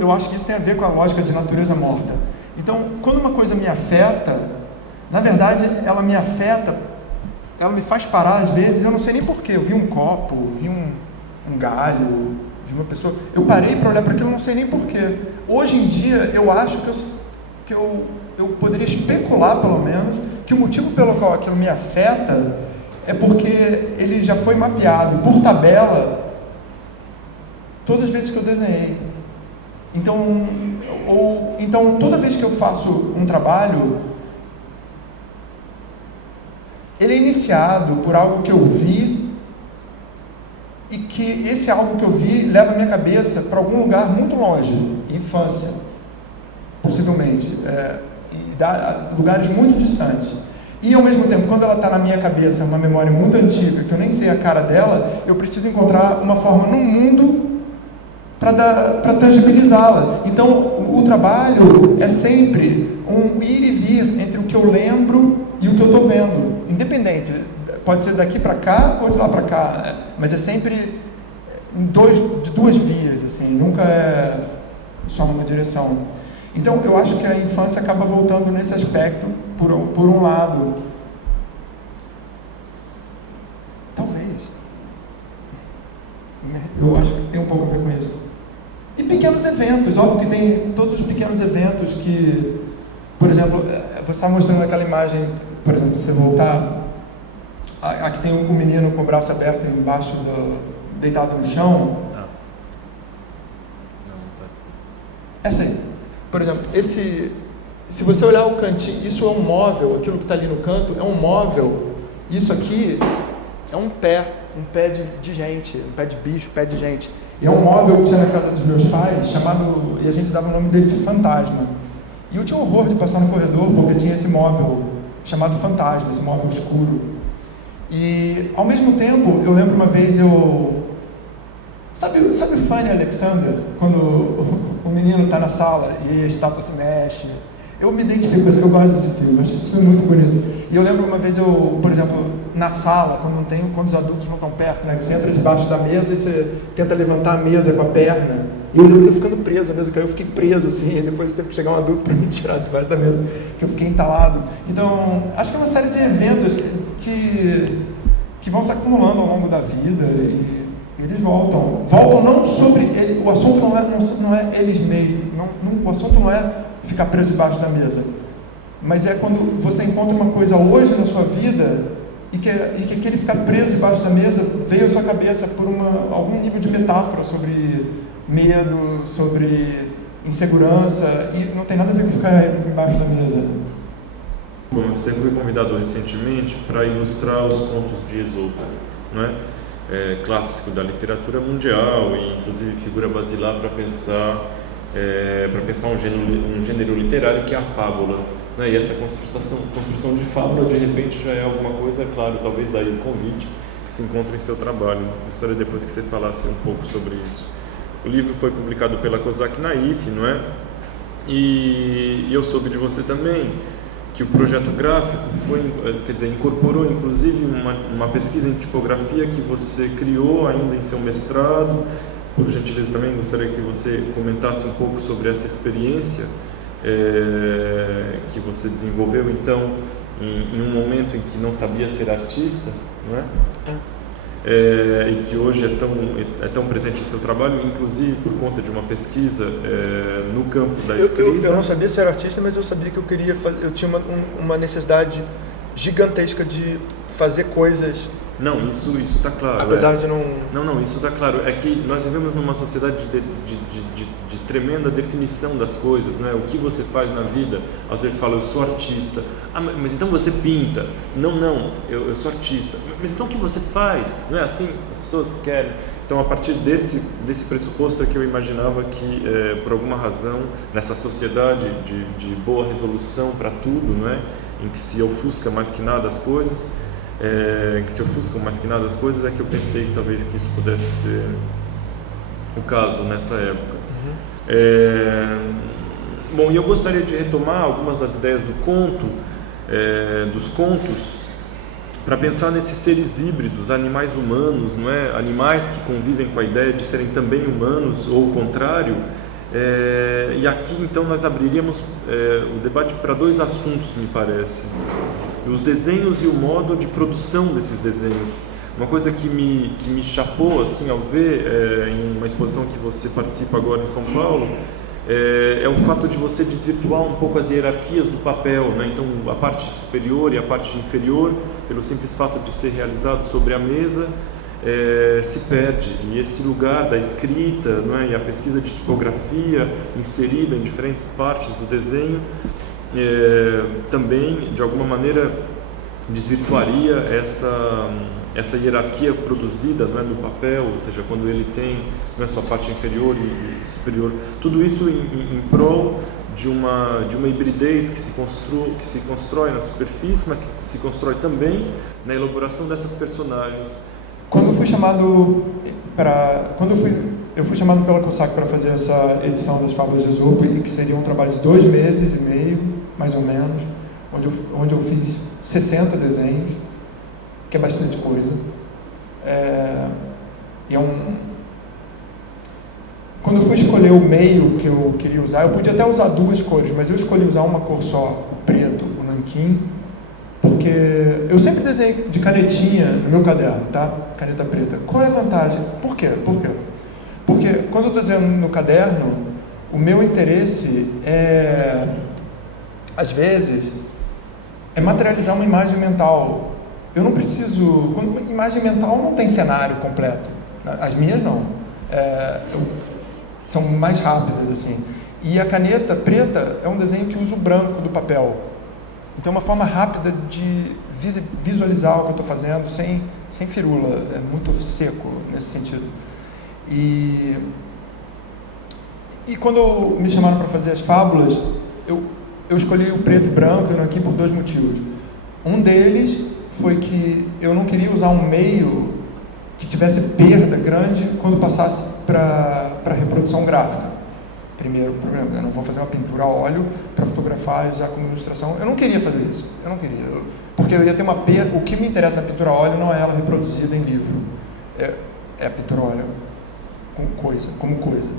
eu acho que isso tem a ver com a lógica de natureza morta. Então, quando uma coisa me afeta, na verdade, ela me afeta, ela me faz parar às vezes, eu não sei nem porquê. Eu vi um copo, vi um galho, vi uma pessoa, eu parei para olhar para aquilo, eu não sei nem porquê. Hoje em dia, eu acho que eu poderia especular, pelo menos, que o motivo pelo qual aquilo me afeta é porque ele já foi mapeado por tabela todas as vezes que eu desenhei. Então toda vez que eu faço um trabalho, ele é iniciado por algo que eu vi, e que esse algo que eu vi leva a minha cabeça para algum lugar muito longe, infância, possivelmente, lugares muito distantes. E ao mesmo tempo, quando ela está na minha cabeça, uma memória muito antiga, que eu nem sei a cara dela, eu preciso encontrar uma forma no mundo para tangibilizá-la. Então, o trabalho é sempre um ir e vir entre o que eu lembro e o que eu estou vendo. Independente, pode ser daqui para cá ou de lá para cá, mas é sempre de duas vias, assim, nunca é só numa direção. Então, eu acho que a infância acaba voltando nesse aspecto, por um lado. Talvez. Eu acho que tem um pouco a ver com isso. E pequenos eventos, óbvio que tem todos os pequenos eventos que, por exemplo, você está mostrando aquela imagem, por exemplo, se você voltar, aqui tem um menino com o braço aberto embaixo, deitado no chão. Não tá aqui. Essa aí. Por exemplo, se você olhar o cantinho, isso é um móvel, aquilo que está ali no canto é um móvel, isso aqui é um pé de gente, um pé de bicho, pé de gente. E é um móvel que tinha na casa dos meus pais, e a gente dava o nome dele de Fantasma. E eu tinha horror de passar no corredor, porque tinha esse móvel chamado Fantasma, esse móvel escuro. E, ao mesmo tempo, eu lembro uma vez Sabe o Fanny Alexander, quando o menino está na sala e a estátua se mexe? Eu me identifico, eu gosto desse filme, acho esse filme muito bonito. E eu lembro uma vez, por exemplo, na sala, quando os adultos não estão perto, né, que você entra debaixo da mesa e você tenta levantar a mesa com a perna, e eu lembro de eu ficando preso, a mesa caiu, eu fiquei preso assim, e depois teve que chegar um adulto para me tirar debaixo da mesa, que eu fiquei entalado. Então, acho que é uma série de eventos que vão se acumulando ao longo da vida, e eles voltam não sobre ele, o assunto não é eles mesmos, o assunto não é ficar preso debaixo da mesa. mas é quando você encontra uma coisa hoje na sua vida e que aquele ficar preso debaixo da mesa veio à sua cabeça por algum nível de metáfora sobre medo, sobre insegurança, e não tem nada a ver com ficar embaixo da mesa. Bom, você foi convidado recentemente para ilustrar os contos de Esopo, não é? Clássico da literatura mundial e inclusive figura basilar para pensar um gênero literário que é a fábula, né? E essa construção de fábula de repente já é alguma coisa, claro, talvez daí o convite que se encontra em seu trabalho. Gostaria depois que você falasse um pouco sobre isso. O livro foi publicado pela Cosac Naif, não é? E eu soube de você também que o projeto gráfico incorporou inclusive uma pesquisa em tipografia que você criou ainda em seu mestrado. Por gentileza também gostaria que você comentasse um pouco sobre essa experiência que você desenvolveu então em um momento em que não sabia ser artista, não é? E que hoje é tão presente em seu trabalho, inclusive por conta de uma pesquisa no campo da escrita. Eu não sabia ser artista, mas eu sabia que eu tinha uma necessidade gigantesca de fazer coisas. Não, isso está claro. Apesar de não... Não, isso está claro. É que nós vivemos numa sociedade de tremenda definição das coisas, né? O que você faz na vida? Às vezes fala, eu sou artista. Ah, mas então você pinta? Não, eu sou artista. Mas então o que você faz? Não é assim? As pessoas querem. Então, a partir desse pressuposto é que eu imaginava que, por alguma razão, nessa sociedade de boa resolução para tudo, não é? Em que se ofusca mais que nada as coisas, é que eu pensei que talvez que isso pudesse ser o caso nessa época. Bom, e eu gostaria de retomar algumas das ideias dos contos, para pensar nesses seres híbridos, animais humanos, não é? Animais que convivem com a ideia de serem também humanos, ou o contrário. E aqui então nós abriríamos o debate para dois assuntos, me parece: os desenhos e o modo de produção desses desenhos. Uma coisa que me chapou assim ao ver em uma exposição que você participa agora em São Paulo é o fato de você desvirtuar um pouco as hierarquias do papel, né? Então a parte superior e a parte inferior, pelo simples fato de ser realizado sobre a mesa, se perde, e esse lugar da escrita, não é? E a pesquisa de tipografia inserida em diferentes partes do desenho também de alguma maneira desvirtuaria essa hierarquia produzida, não é, do papel, ou seja, quando ele tem, não é, sua parte inferior e superior. Tudo isso em prol de uma hibridez que se constrói na superfície, mas que se constrói também na elaboração dessas personagens. Quando eu fui chamado pela Cosac para fazer essa edição das Fábulas de Esopo, e que seria um trabalho de 2 meses e meio, mais ou menos, onde eu fiz 60 desenhos, que é bastante coisa. Quando eu fui escolher o meio que eu queria usar, eu podia até usar 2 cores, mas eu escolhi usar uma cor só, o preto, o nanquim, porque eu sempre desenhei de canetinha no meu caderno, tá? Caneta preta. Qual é a vantagem? Por quê? Porque quando eu estou desenhando no caderno, o meu interesse às vezes, é materializar uma imagem mental. Eu não preciso... Imagem mental não tem cenário completo. As minhas não. São mais rápidas, assim. E a caneta preta é um desenho que usa o branco do papel. Então é uma forma rápida de visualizar o que eu estou fazendo sem firula. É muito seco nesse sentido. E quando me chamaram para fazer as fábulas, eu escolhi o preto e branco aqui por 2 motivos. Um deles foi que eu não queria usar um meio que tivesse perda grande quando passasse para reprodução gráfica. Primeiro, eu não vou fazer uma pintura a óleo para fotografar e usar como ilustração. Eu não queria fazer isso. Porque eu ia ter uma perda. O que me interessa na pintura a óleo não é ela reproduzida em livro. É a pintura a óleo como coisa.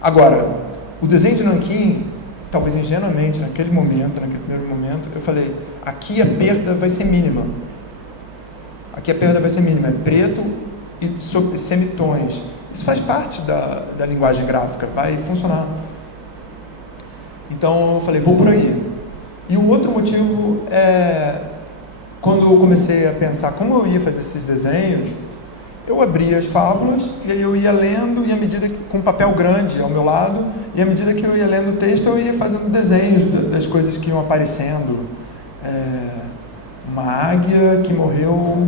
Agora, o desenho de nanquim, talvez ingenuamente, naquele primeiro momento, eu falei, aqui a perda vai ser mínima. É preto e semitons. Isso faz parte da linguagem gráfica, vai funcionar. Então eu falei, vou por aí. E o outro motivo é, quando eu comecei a pensar como eu ia fazer esses desenhos, eu abria as fábulas e aí eu ia lendo, e à medida que, com um papel grande ao meu lado, e à medida que eu ia lendo o texto, eu ia fazendo desenhos das coisas que iam aparecendo. Uma águia que morreu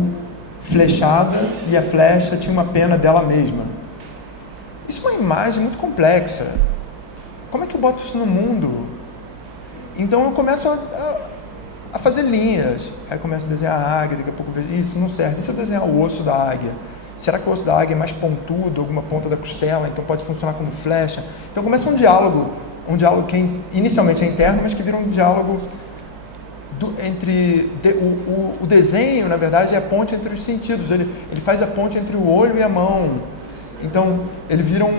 flechada e a flecha tinha uma pena dela mesma. Isso é uma imagem muito complexa. Como é que eu boto isso no mundo? Então eu começo a fazer linhas. Aí eu começo a desenhar a águia, daqui a pouco eu vejo, isso não serve. E se eu desenhar o osso da águia? Será que o osso da águia é mais pontudo, alguma ponta da costela, então pode funcionar como flecha? Então começa um diálogo que inicialmente é interno, mas que vira um diálogo o desenho, na verdade, é a ponte entre os sentidos. Ele faz a ponte entre o olho e a mão. Então ele vira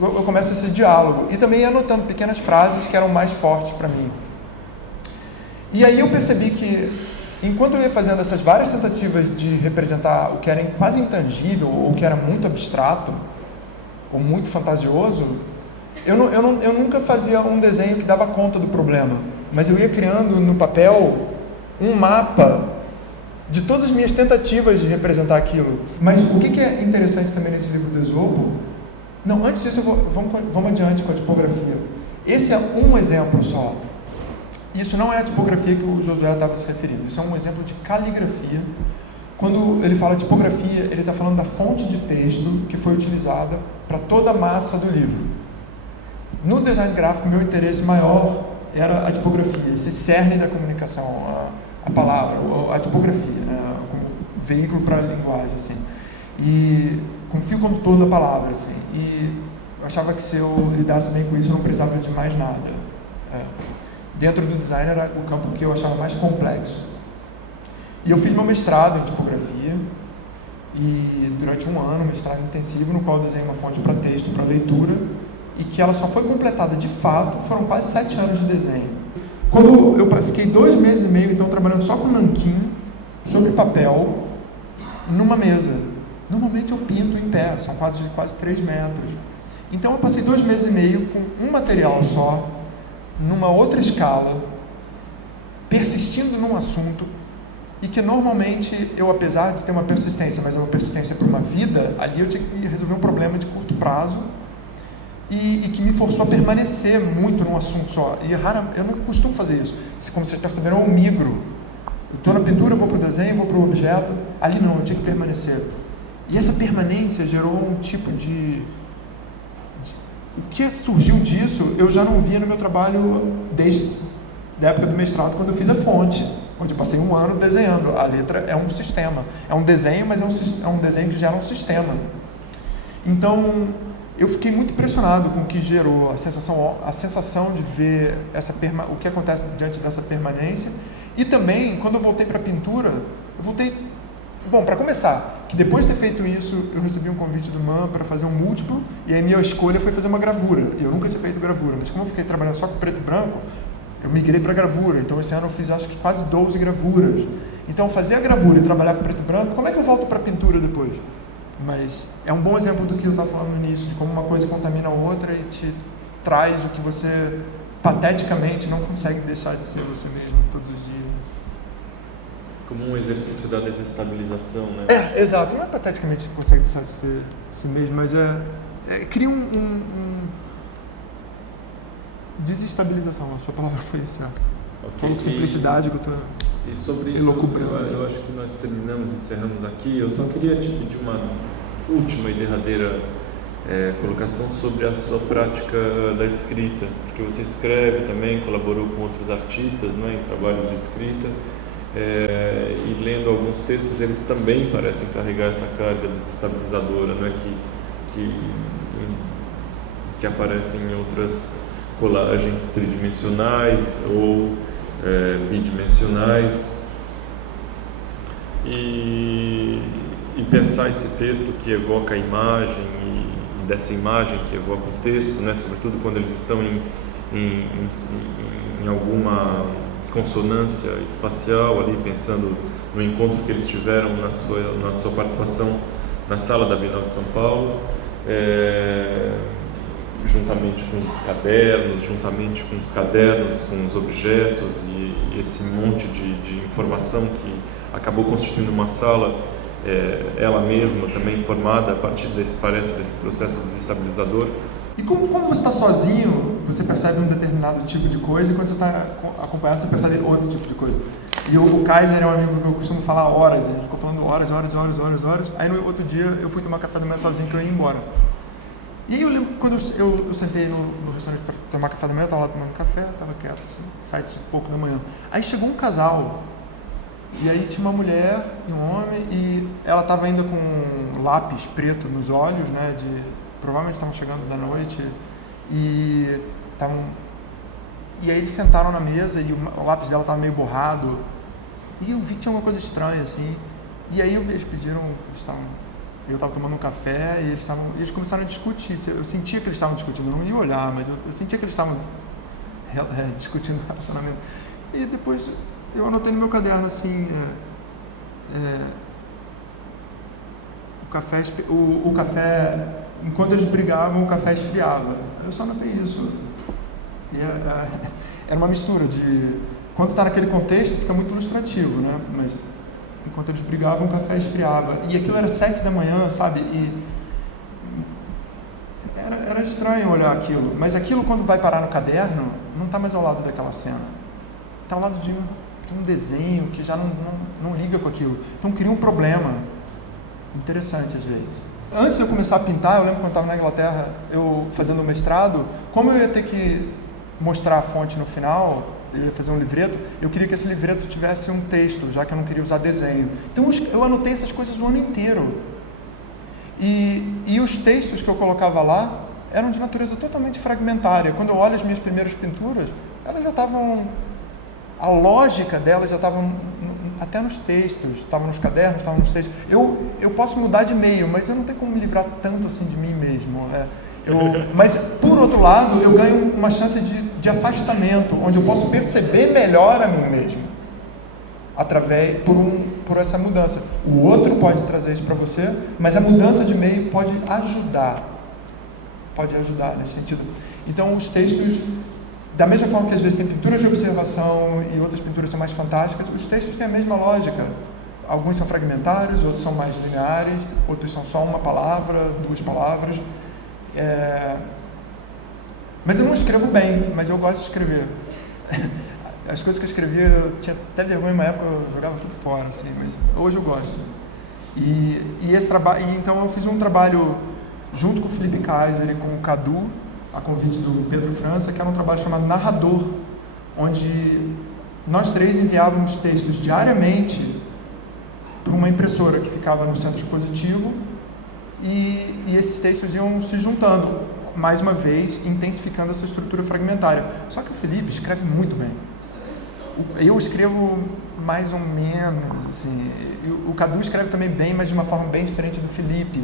eu começo esse diálogo e também ia anotando pequenas frases que eram mais fortes para mim. E aí eu percebi que, enquanto eu ia fazendo essas várias tentativas de representar o que era quase intangível, ou o que era muito abstrato, ou muito fantasioso, eu nunca fazia um desenho que dava conta do problema, mas eu ia criando no papel um mapa de todas as minhas tentativas de representar aquilo. Mas o que é interessante também nesse livro do Esopo? Não, antes disso, vamos adiante com a tipografia. Esse é um exemplo só. Isso não é a tipografia que o Josué estava se referindo. Isso é um exemplo de caligrafia. Quando ele fala tipografia, ele está falando da fonte de texto que foi utilizada para toda a massa do livro. No design gráfico, meu interesse maior era a tipografia, esse cerne da comunicação, a palavra, a tipografia, né, como veículo para a linguagem, assim. E como fio condutor da palavra, assim. E eu achava que se eu lidasse bem com isso, eu não precisava de mais nada. Dentro do design era o campo que eu achava mais complexo. E eu fiz meu mestrado em tipografia, e durante um ano, um mestrado intensivo, no qual eu desenhei uma fonte para texto, para leitura, e que ela só foi completada de fato, foram quase 7 anos de desenho. Quando eu fiquei 2 meses e meio, então, trabalhando só com nanquim, sobre papel, numa mesa. Normalmente eu pinto em pé, são quadros de quase 3 metros. Então eu passei 2 meses e meio com um material só, numa outra escala, persistindo num assunto, e que normalmente eu, apesar de ter uma persistência, mas é uma persistência para uma vida, ali eu tinha que resolver um problema de curto prazo, e que me forçou a permanecer muito num assunto só. E eu não costumo fazer isso. Como vocês perceberam, eu migro. Eu estou na pintura, eu vou para o desenho, vou para o objeto. Ali não, eu tinha que permanecer. E essa permanência gerou um tipo de... O que surgiu disso, eu já não via no meu trabalho desde a época do mestrado, quando eu fiz a fonte, onde eu passei 1 ano desenhando. A letra é um sistema. É um desenho, mas é um desenho que gera um sistema. Então, eu fiquei muito impressionado com o que gerou a sensação de ver o que acontece diante dessa permanência. E também, quando eu voltei para a pintura, eu voltei... Bom, para começar, que depois de ter feito isso, eu recebi um convite do MAN para fazer um múltiplo, e aí minha escolha foi fazer uma gravura. Eu nunca tinha feito gravura, mas como eu fiquei trabalhando só com preto e branco, eu migrei para gravura. Então esse ano eu fiz, acho que quase 12 gravuras. Então fazer a gravura e trabalhar com preto e branco, como é que eu volto para a pintura depois? Mas é um bom exemplo do que eu estava falando no início, de como uma coisa contamina a outra e te traz o que você, pateticamente, não consegue deixar de ser você mesmo todos os dias. Como um exercício da desestabilização, né? Exato. Não é pateticamente que consegue deixar de ser si mesmo, mas cria desestabilização. A sua palavra foi certa. Okay. Falou com simplicidade que eu estou... E sobre isso, eu acho que nós encerramos aqui. Eu só queria te pedir uma última e derradeira colocação sobre a sua prática da escrita, porque você escreve também, colaborou com outros artistas, né, em trabalhos de escrita, e lendo alguns textos, eles também parecem carregar essa carga desestabilizadora, né, que aparecem em outras colagens tridimensionais ou bidimensionais, e pensar esse texto que evoca a imagem e dessa imagem que evoca o texto, né, sobretudo quando eles estão em alguma consonância espacial ali, pensando no encontro que eles tiveram na sua participação na sala da Bienal de São Paulo, juntamente com os cadernos, juntamente com os cadernos, com os objetos e esse monte de informação que acabou constituindo uma sala, ela mesma também formada a partir desse processo desestabilizador. E quando você está sozinho, você percebe um determinado tipo de coisa, e quando você está acompanhado, você percebe outro tipo de coisa. E o Kaiser é um amigo que eu costumo falar horas, a gente ficou falando horas. Aí no outro dia eu fui tomar café da manhã sozinho, que eu ia embora. E aí eu lembro quando eu sentei no restaurante para tomar café da manhã, eu estava lá tomando café, estava quieto, assim, 7h pouco da manhã. Aí chegou um casal, e aí tinha uma mulher e um homem, e ela estava ainda com um lápis preto nos olhos, né, provavelmente estavam chegando da noite, e aí eles sentaram na mesa, e o lápis dela estava meio borrado, e eu vi que tinha alguma coisa estranha, assim, e aí eles pediram, eu estava tomando um café, e eles começaram a discutir, eu sentia que eles estavam discutindo, eu não ia olhar, mas eu sentia que eles estavam discutindo o relacionamento. E depois eu anotei no meu caderno, assim, o café, enquanto eles brigavam, o café esfriava. Eu só anotei isso. E era uma mistura de... Quando está naquele contexto, fica muito ilustrativo, né? Mas enquanto eles brigavam, o café esfriava. E aquilo era 7 da manhã, sabe? E era estranho olhar aquilo. Mas aquilo, quando vai parar no caderno, não está mais ao lado daquela cena. Está ao lado de um desenho que já não liga com aquilo. Então cria um problema interessante às vezes. Antes de eu começar a pintar, eu lembro quando eu estava na Inglaterra, eu fazendo o mestrado, como eu ia ter que mostrar a fonte no final, eu ia fazer um livreto, eu queria que esse livreto tivesse um texto, já que eu não queria usar desenho. Então eu anotei essas coisas o ano inteiro. E os textos que eu colocava lá eram de natureza totalmente fragmentária. Quando eu olho as minhas primeiras pinturas, elas já estavam... A lógica delas já estava até nos textos, estava nos cadernos, estava nos textos. Eu posso mudar de meio, mas eu não tenho como me livrar tanto assim de mim mesmo. Mas, por outro lado, eu ganho uma chance de afastamento, onde eu posso perceber melhor a mim mesmo, por essa mudança. O outro pode trazer isso para você, mas a mudança de meio pode ajudar nesse sentido. Então, os textos... Da mesma forma que às vezes tem pinturas de observação e outras pinturas são mais fantásticas, os textos têm a mesma lógica. Alguns são fragmentários, outros são mais lineares, outros são só uma palavra, 2 palavras. Mas eu não escrevo bem, mas eu gosto de escrever. As coisas que eu escrevia, eu tinha até vergonha, uma época eu jogava tudo fora, assim, mas hoje eu gosto. E esse trabalho, então eu fiz um trabalho junto com o Felipe Kaiser e com o Cadu, a convite do Pedro França, que era um trabalho chamado Narrador, onde nós 3 enviávamos textos diariamente para uma impressora que ficava no centro expositivo, e esses textos iam se juntando, mais uma vez, intensificando essa estrutura fragmentária. Só que o Felipe escreve muito bem. Eu escrevo mais ou menos, assim, o Cadu escreve também bem, mas de uma forma bem diferente do Felipe.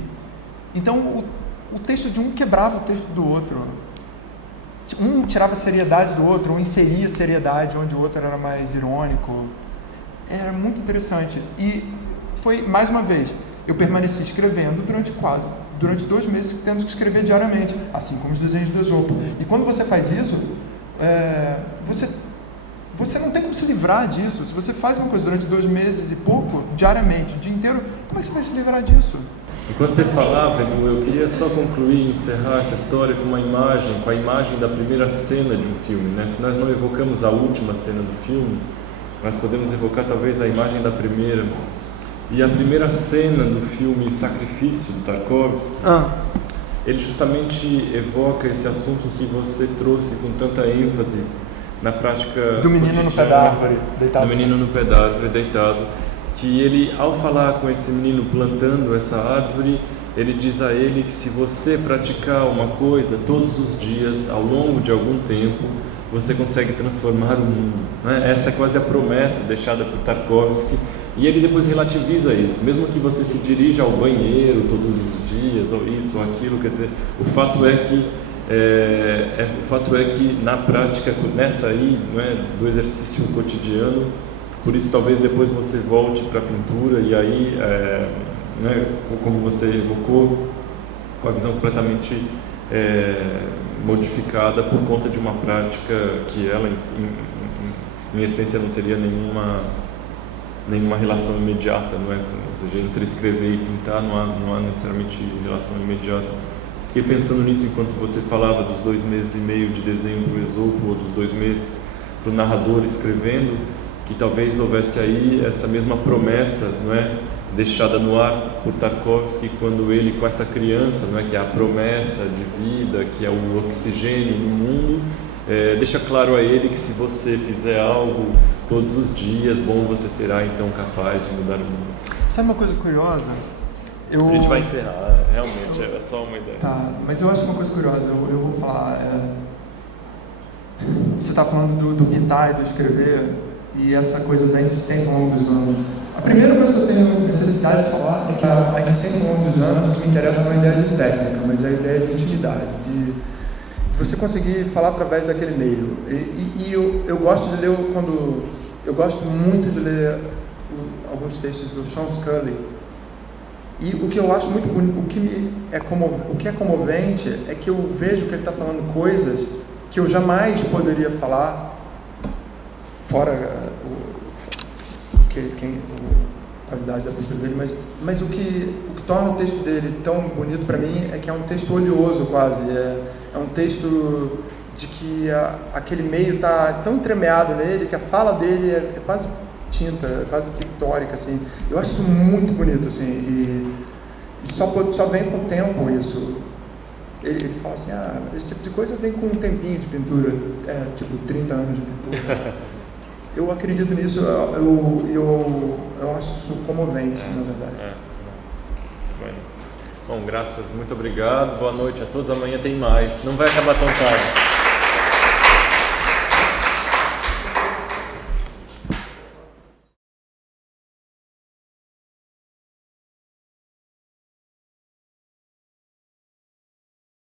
Então, o texto de um quebrava o texto do outro. Um tirava a seriedade do outro, um inseria seriedade onde o outro era mais irônico. Era muito interessante. E foi, mais uma vez, eu permaneci escrevendo durante 2 meses, tendo que escrever diariamente, assim como os desenhos do Esopo. E quando você faz isso, você não tem como se livrar disso. Se você faz uma coisa durante 2 meses e pouco, diariamente, o dia inteiro, como é que você vai se livrar disso? Enquanto você falava, Edu, eu queria só concluir, encerrar essa história com a imagem da primeira cena de um filme, né? Se nós não evocamos a última cena do filme, nós podemos evocar talvez a imagem da primeira. E a primeira cena do filme Sacrifício, do Tarkovsky, ele justamente evoca esse assunto que você trouxe com tanta ênfase na prática do menino no pé da árvore, deitado. Do menino no pé da árvore, deitado. Que ele, ao falar com esse menino plantando essa árvore, ele diz a ele que se você praticar uma coisa todos os dias, ao longo de algum tempo, você consegue transformar o mundo, né? Essa é quase a promessa deixada por Tarkovsky, e ele depois relativiza isso, mesmo que você se dirija ao banheiro todos os dias, ou isso ou aquilo, quer dizer, o fato é que na prática, nessa aí, não é, do exercício cotidiano, por isso talvez depois você volte para a pintura e aí, né, como você evocou, com a visão completamente modificada por conta de uma prática que ela, em essência, não teria nenhuma relação imediata, não é? Ou seja, entre escrever e pintar não há necessariamente relação imediata. Fiquei pensando nisso enquanto você falava dos 2 meses e meio de desenho para o Esopo, ou dos 2 meses para o narrador escrevendo, que talvez houvesse aí essa mesma promessa, não é? Deixada no ar por Tarkovsky, quando ele, com essa criança, não é? Que é a promessa de vida, que é o oxigênio no mundo, deixa claro a ele que se você fizer algo todos os dias, bom, você será então capaz de mudar o mundo. Sabe uma coisa curiosa? A gente vai encerrar, realmente, é só uma ideia. Tá, mas eu acho uma coisa curiosa, eu vou falar. Você está falando do pintar e do escrever, e essa coisa da insistência ao longo dos anos. A primeira coisa que eu tenho necessidade de falar é que a insistência ao longo dos anos me interessa não é a ideia de técnica, mas a ideia de intimidade, de você conseguir falar através daquele meio. E eu gosto de ler eu gosto muito de ler alguns textos do Sean Scully. E o que eu acho muito bonito, o que é comovente é que eu vejo que ele está falando coisas que eu jamais poderia falar fora a qualidade da pintura dele, mas o que torna o texto dele tão bonito para mim é que é um texto oleoso quase, é um texto de que aquele meio está tão entremeado nele que a fala dele é quase tinta, quase pictórica, assim. Eu acho isso muito bonito, assim, e só vem com o tempo isso. Ele fala assim, esse tipo de coisa vem com um tempinho de pintura, tipo 30 anos de pintura. Eu acredito nisso, eu acho isso comovente, na verdade. Bom, graças, muito obrigado, boa noite a todos, amanhã tem mais, não vai acabar tão tarde.